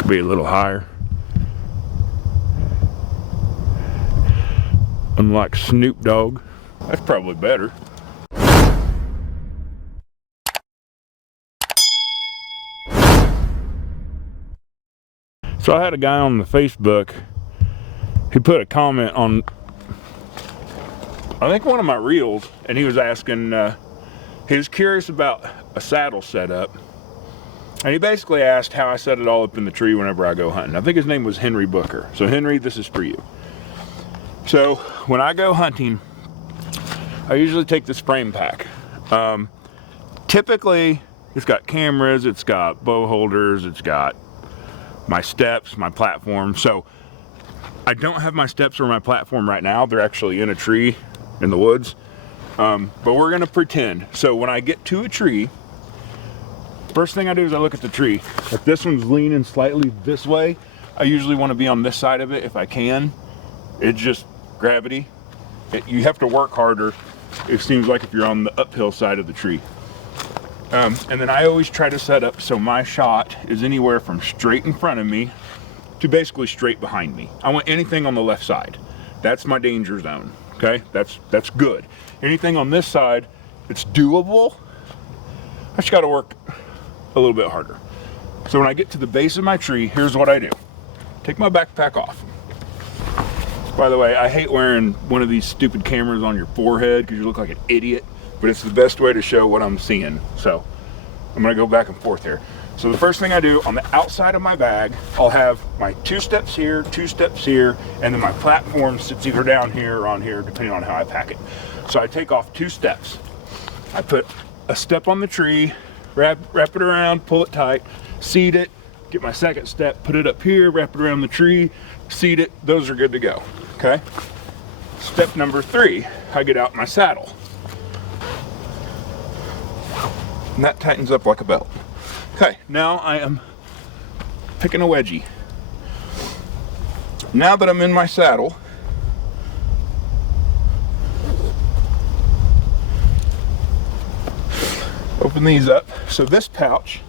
Could be a little higher. Unlike Snoop Dogg. That's probably better. So I had a guy on the Facebook, he put a comment on, I think one of my reels, and he was asking, he was curious about a saddle setup. And he basically asked how I set it all up in the tree whenever I go hunting. I think his name was Henry Booker. So Henry, this is for you. So when I go hunting, I usually take this frame pack. Typically, it's got cameras, it's got bow holders, it's got my steps, my platform. So I don't have my steps or my platform right now. They're actually in a tree in the woods. But we're gonna pretend. So when I get to a tree, first thing I do is I look at the tree. If this one's leaning slightly this way, I usually want to be on this side of it if I can. It's just gravity. You have to work harder, it seems like, if you're on the uphill side of the tree. And then I always try to set up so my shot is anywhere from straight in front of me to basically straight behind me. I want anything on the left side. That's my danger zone, okay? That's good. Anything on this side, it's doable. I just gotta work a little bit harder. So when I get to the base of my tree, here's what I do. Take my backpack off. By the way, I hate wearing one of these stupid cameras on your forehead because you look like an idiot, but it's the best way to show what I'm seeing. So I'm gonna go back and forth here. So the first thing I do, on the outside of my bag, I'll have my 2 steps here, 2 steps here, and then my platform sits either down here or on here, depending on how I pack it. So I take off 2 steps. I put a step on the tree, wrap it around, pull it tight, seat it, get my second step, put it up here, wrap it around the tree, seat it. Those are good to go, okay? Step number 3, I get out my saddle. And that tightens up like a belt. Okay, now I am picking a wedgie. Now that I'm in my saddle, open these up. So this pouch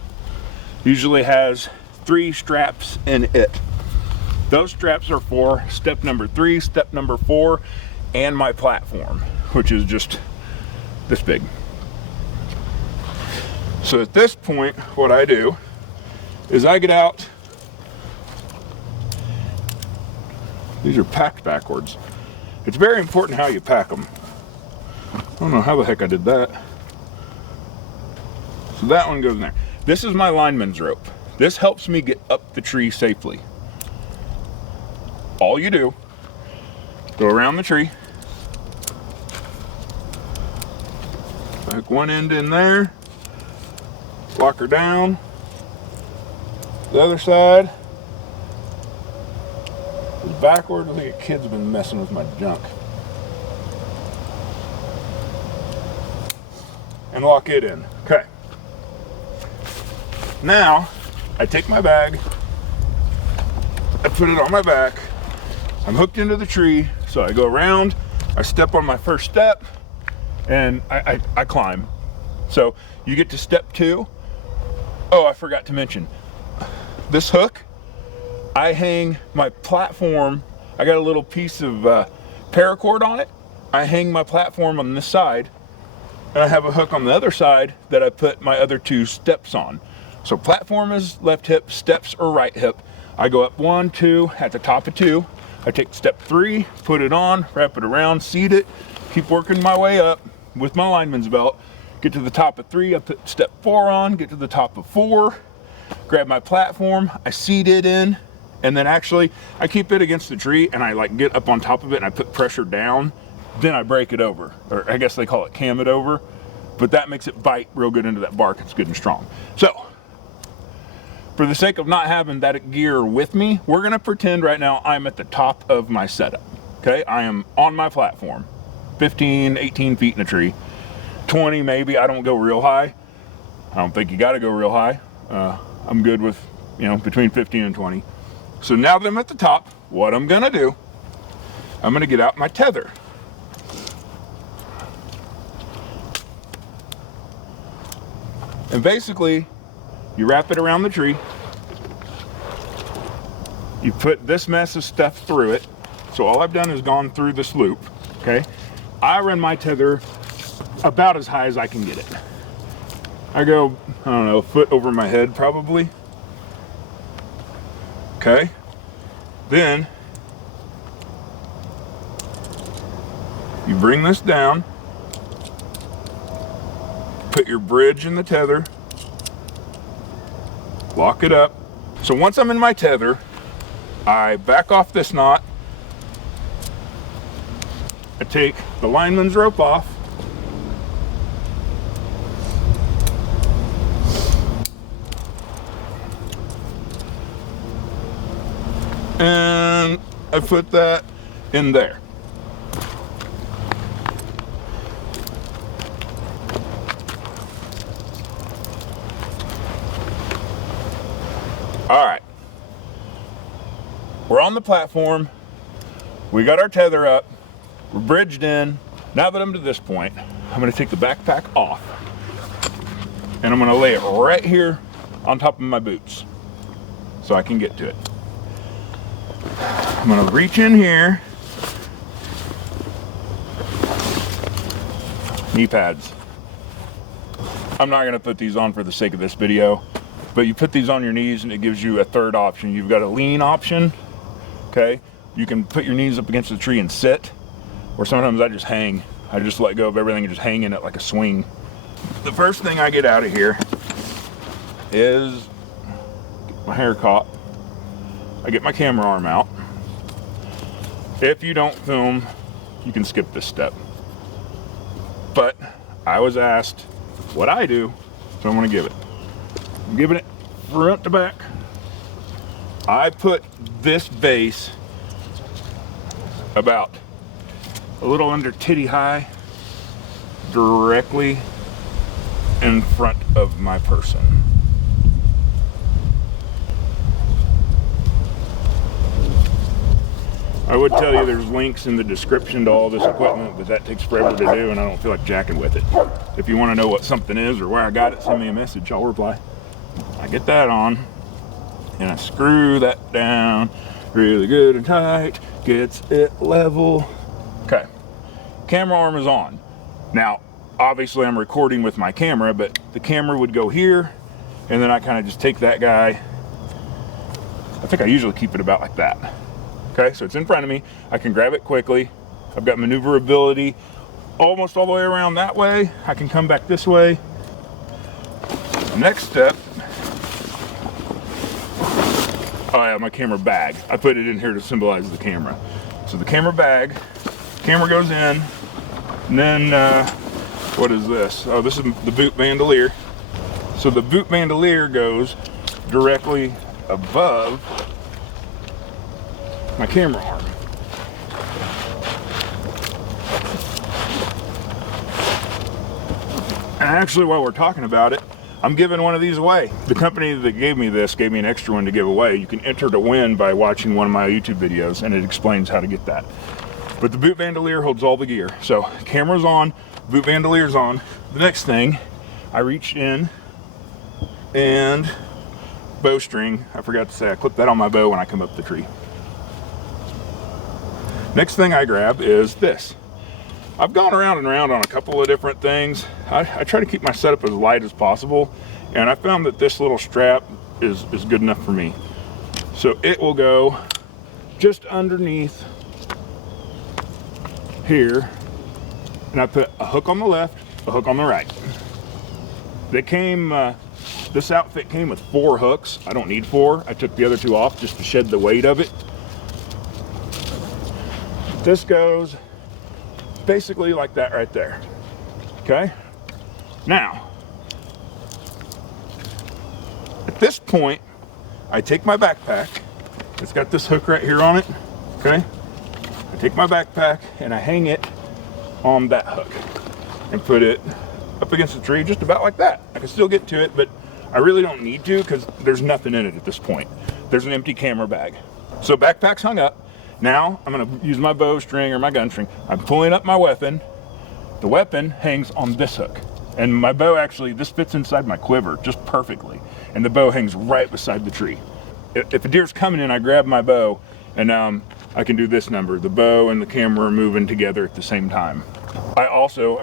usually has 3 straps in it. Those straps are for step number 3, step number 4, and my platform, which is just this big. So at this point, what I do is I get out. These are packed backwards. It's very important how you pack them. I don't know how the heck I did that. So that one goes in there. This is my lineman's rope. This helps me get up the tree safely. All you do, go around the tree, hook one end in there, lock her down, the other side is backward. I think a kid's been messing with my junk. And lock it in. Okay. Now, I take my bag, I put it on my back, I'm hooked into the tree, so I go around, I step on my first step, and I climb. So you get to step 2. Oh, I forgot to mention, this hook, I hang my platform, I got a little piece of paracord on it, I hang my platform on this side, and I have a hook on the other side that I put my other 2 steps on. So platform is left hip, steps are right hip. I go up 1, 2, at the top of 2. I take step 3, put it on, wrap it around, seat it, keep working my way up with my lineman's belt. Get to the top of 3, I put step 4 on, get to the top of 4, grab my platform, I seat it in, and then actually I keep it against the tree and I like get up on top of it and I put pressure down, then I break it over, or I guess they call it cam it over, but that makes it bite real good into that bark. It's good and strong. So for the sake of not having that gear with me, we're gonna pretend right now I'm at the top of my setup, okay? I am on my platform, 15, 18 feet in a tree, 20 maybe. I don't go real high. I don't think you gotta go real high. I'm good with, between 15 and 20. So now that I'm at the top, what I'm gonna do, I'm gonna get out my tether. And basically, you wrap it around the tree, You put this mess of stuff through it. So all I've done is gone through this loop, okay? I run my tether about as high as I can get it. I go, I don't know, a foot over my head probably. Okay? Then you bring this down, put your bridge in the tether, lock it up. So once I'm in my tether, I back off this knot. I take the lineman's rope off. And I put that in there. All right. We're on the platform. We got our tether up. We're bridged in. Now that I'm to this point, I'm gonna take the backpack off and I'm gonna lay it right here on top of my boots so I can get to it. I'm gonna reach in here. Knee pads. I'm not gonna put these on for the sake of this video, but you put these on your knees and it gives you a third option. You've got a lean option, okay? You can put your knees up against the tree and sit, or sometimes I just hang. I just let go of everything and just hang in it like a swing. The first thing I get out of here is my hair caught. I get my camera arm out. If you don't film, you can skip this step. But I was asked what I do, so I'm gonna give it. I'm giving it front to back. I put this base about a little under titty high directly in front of my person. I would tell you there's links in the description to all this equipment, but that takes forever to do and I don't feel like jacking with it. If you want to know what something is or where I got it, send me a message, I'll reply. I get that on and I screw that down really good and tight, gets it level. Okay, camera arm is on. Now, obviously I'm recording with my camera, but the camera would go here and then I kind of just take that guy. I think I usually keep it about like that. Okay, so it's in front of me. I can grab it quickly. I've got maneuverability almost all the way around that way. I can come back this way. Next step, oh yeah, my camera bag. I put it in here to symbolize the camera. So the camera bag, camera goes in, and then, what is this? Oh, this is the boot bandolier. So the boot bandolier goes directly above my camera arm. And actually, while we're talking about it, I'm giving one of these away. The company that gave me this gave me an extra one to give away. You can enter to win by watching one of my YouTube videos, and it explains how to get that. But the boot bandolier holds all the gear. So camera's on, boot bandolier's on. The next thing, I reached in and bowstring. I forgot to say I clip that on my bow when I come up the tree. Next thing I grab is this. I've gone around and around on a couple of different things. I try to keep my setup as light as possible, and I found that this little strap is good enough for me. So it will go just underneath here, and I put a hook on the left, a hook on the right. They came, this outfit came with 4 hooks. I don't need 4. I took the other 2 off just to shed the weight of it. This goes basically like that right there. Okay? Now, at this point, I take my backpack. It's got this hook right here on it. Okay? I take my backpack and I hang it on that hook and put it up against the tree just about like that. I can still get to it, but I really don't need to because there's nothing in it at this point. There's an empty camera bag. So backpack's hung up. Now I'm gonna use my bowstring or my gun string. I'm pulling up my weapon. The weapon hangs on this hook. And my bow actually, this fits inside my quiver just perfectly. And the bow hangs right beside the tree. if a deer's coming in, I grab my bow, and now I can do this number. The bow and the camera are moving together at the same time. I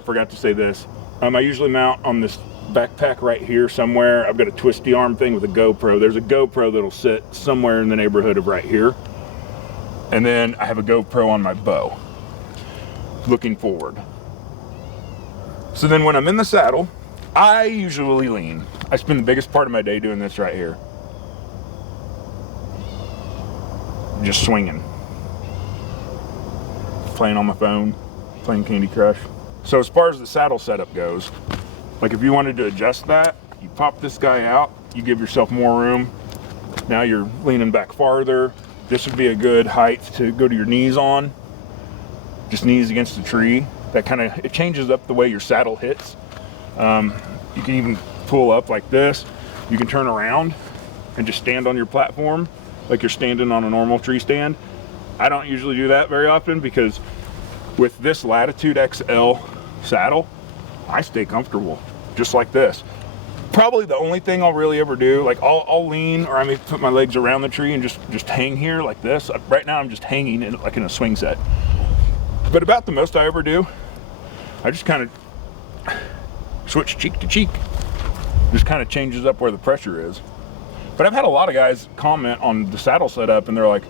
forgot to say this. I usually mount on this backpack right here somewhere. I've got a twisty arm thing with a GoPro. There's a GoPro that'll sit somewhere in the neighborhood of right here. And then I have a GoPro on my bow, looking forward. So then when I'm in the saddle, I usually lean. I spend the biggest part of my day doing this right here. Just swinging. Playing on my phone, playing Candy Crush. So as far as the saddle setup goes, like if you wanted to adjust that, you pop this guy out, you give yourself more room. Now you're leaning back farther. This would be a good height to go to your knees on. Just knees against the tree. That kind of, it changes up the way your saddle hits. You can even pull up like this. You can turn around and just stand on your platform like you're standing on a normal tree stand. I don't usually do that very often because with this Latitude XL saddle, I stay comfortable just like this. Probably the only thing I'll really ever do, like I'll lean, or I may put my legs around the tree and just hang here like this. Right now I'm just hanging in, like in a swing set. But about the most I ever do, I just kind of switch cheek to cheek. Just kind of changes up where the pressure is. But I've had a lot of guys comment on the saddle setup and they're like,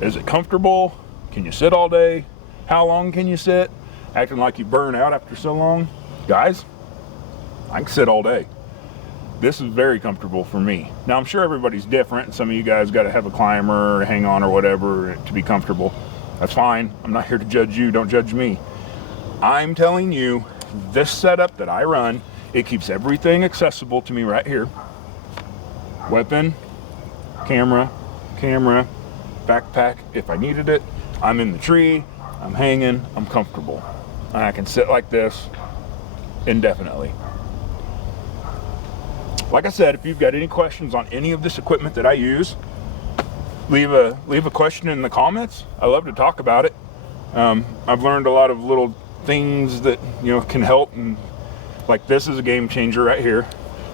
is it comfortable? Can you sit all day? How long can you sit? Acting like you burn out after so long. Guys, I can sit all day. This is very comfortable for me. Now I'm sure everybody's different. Some of you guys got to have a climber or hang on or whatever to be comfortable. That's fine. I'm not here to judge you. Don't judge me. I'm telling you, this setup that I run, it keeps everything accessible to me right here. Weapon, camera, backpack if I needed it. I'm in the tree, I'm hanging, I'm comfortable. And I can sit like this indefinitely. Like I said, if you've got any questions on any of this equipment that I use, leave a question in the comments. I love to talk about it. I've learned a lot of little things that can help, and like this is a game changer right here.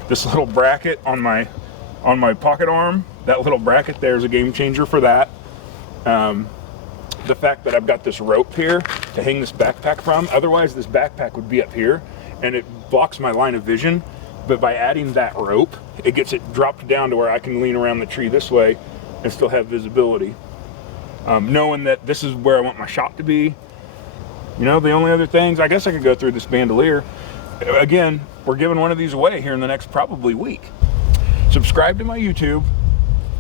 This little bracket on my pocket arm, that little bracket there is a game changer for that. The fact that I've got this rope here to hang this backpack from, otherwise this backpack would be up here and it blocks my line of vision. But by adding that rope, it gets it dropped down to where I can lean around the tree this way and still have visibility. Knowing that this is where I want my shot to be. The only other things, I guess I could go through this bandolier. Again, we're giving one of these away here in the next probably week. Subscribe to my YouTube,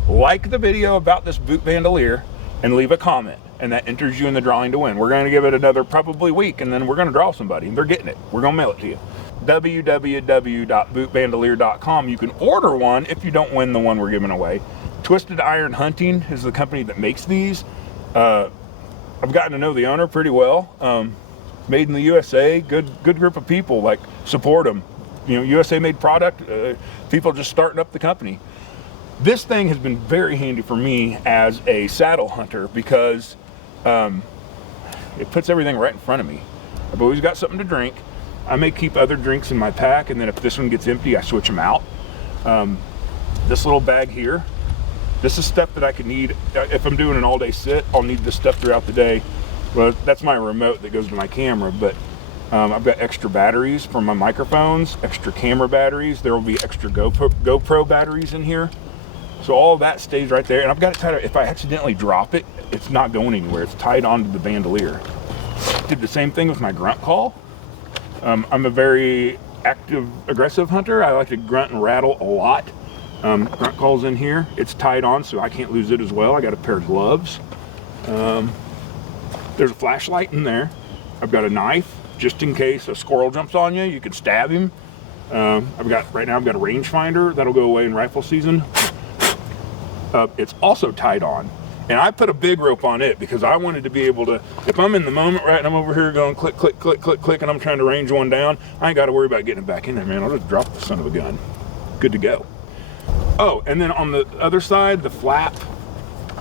like the video about this boot bandolier, and leave a comment. And that enters you in the drawing to win. We're going to give it another probably week, and then we're going to draw somebody, and they're getting it. We're going to mail it to you. www.bootbandolier.com. You can order one if you don't win the one we're giving away. Twisted Iron Hunting is the company that makes these. I've gotten to know the owner pretty well. Made in the USA, good group of people. Like, support them. USA made product. People just starting up the company. This thing has been very handy for me as a saddle hunter because it puts everything right in front of me. I've always got something to drink. I may keep other drinks in my pack, and then if this one gets empty, I switch them out. This little bag here, this is stuff that I could need. If I'm doing an all-day sit, I'll need this stuff throughout the day. Well, that's my remote that goes to my camera, but I've got extra batteries for my microphones, extra camera batteries. There will be extra GoPro batteries in here. So all that stays right there, and I've got it tied. If I accidentally drop it, it's not going anywhere. It's tied onto the bandolier. Did the same thing with my grunt call. I'm a very active, aggressive hunter. I like to grunt and rattle a lot. Grunt call's in here. It's tied on, so I can't lose it as well. I got a pair of gloves. There's a flashlight in there. I've got a knife, just in case a squirrel jumps on you. You can stab him. Right now I've got a rangefinder. That'll go away in rifle season. It's also tied on, and I put a big rope on it because I wanted to be able to, if I'm in the moment, right, and I'm over here going click, click, click, click, click, and I'm trying to range one down, I ain't got to worry about getting it back in there, man. I'll just drop the son of a gun. Good to go. Oh, and then on the other side, the flap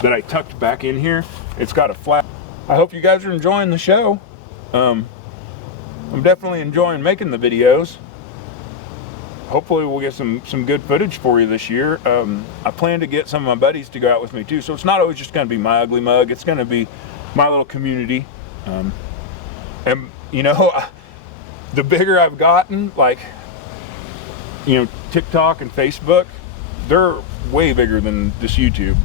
that I tucked back in here, it's got a flap. I hope you guys are enjoying the show. I'm definitely enjoying making the videos. hopefully we'll get some good footage for you this year. I plan to get some of my buddies to go out with me too, so it's not always just going to be my ugly mug. It's going to be my little community. And you know, the bigger I've gotten, like, you know, TikTok and Facebook, they're way bigger than just YouTube.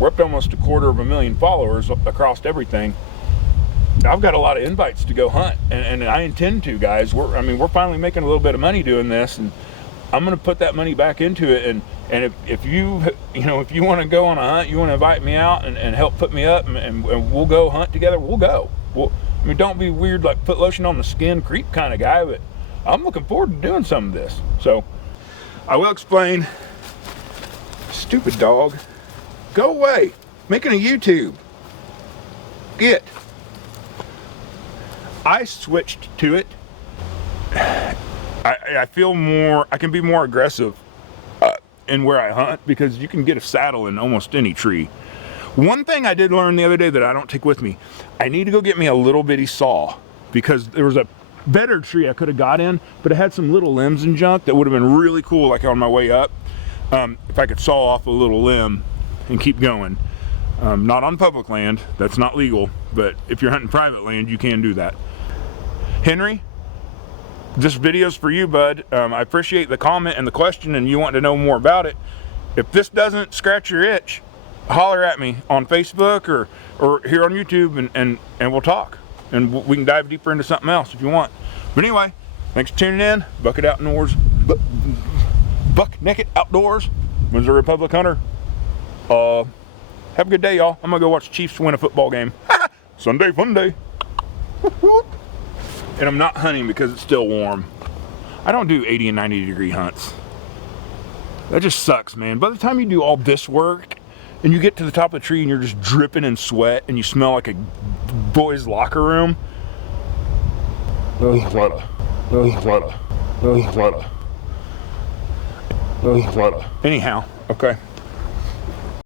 We're up to almost 250,000 followers across everything. I've got a lot of invites to go hunt, and I intend to, guys. We're finally making a little bit of money doing this, and I'm going to put that money back into it. And if you want to go on a hunt, you want to invite me out and help put me up, and we'll go hunt together. We'll go. Don't be weird like put lotion on the skin creep kind of guy, but I'm looking forward to doing some of this. So I will explain. Stupid dog, go away! Making a YouTube. Get. I switched to it. I feel more, I can be more aggressive in where I hunt, because you can get a saddle in almost any tree. One thing I did learn the other day that I don't take with me, I need to go get me a little bitty saw, because there was a better tree I could have got in, but it had some little limbs and junk that would have been really cool, like on my way up, if I could saw off a little limb and keep going. Not on public land, that's not legal, but if you're hunting private land, you can do that. Henry, this video's for you, bud. I appreciate the comment and the question, and you want to know more about it. If this doesn't scratch your itch, holler at me on Facebook or here on YouTube, and we'll talk, and we can dive deeper into something else if you want. But anyway, thanks for tuning in. Bucket Outdoors, Buck Naked Outdoors, Missouri Public Hunter. Have a good day, y'all. I'm gonna go watch the Chiefs win a football game. Sunday fun day. And I'm not hunting because it's still warm. I don't do 80 and 90 degree hunts. That just sucks, man. By the time you do all this work and you get to the top of the tree and you're just dripping in sweat and you smell like a boys' locker room. Anyhow, okay.